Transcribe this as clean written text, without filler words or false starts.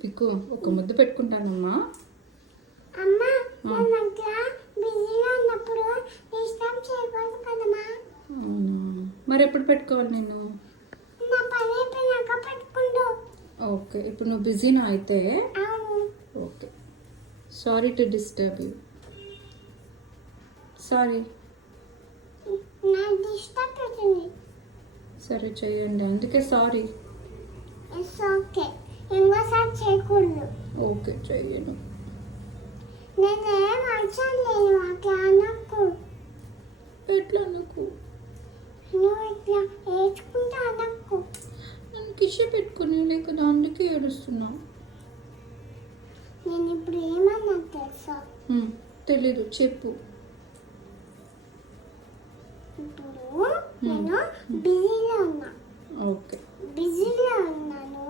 Pic ఒక ముద్దు పెట్టుకుంటానమ్మా. అమ్మా నేను అట్లా బిజీగా ఉన్నప్పుడు డిస్టర్బ్ చేయకూడదు కదమ్మా. మరి ఎప్పుడు పెట్టుకోవాలి నేను? నా పని అయిపోయినాక పెట్టుకుండు. ఓకే, ఇప్పుడు నువ్వు బిజీనా అయితే? అవును. Okay, sorry to disturb you. Sorry. నా డిస్టర్బ్ అవుతుంది. సరే చెయ్యండి, అందుకే సారీ. It's okay. ఇంకోసారి చేయకూడదు. ఓకే చెయ్యను. నేనేం అడచలేదు అట్లా అనకు. ఎట్లా నాకు? నువ్వు ఇట్లా ఏడ్చుకుంటా అనకు. నన్ను కిష పెట్టుకుని లేక అందుకే ఏడుస్తున్నా. నేను ఇప్పుడు ఏమన్నా తెలుసా? తెలీదు, చెప్పు. ఇప్పుడు నేను బిజీలో ఉన్నా. ఓకే. బిజీలో ఉన్నాను.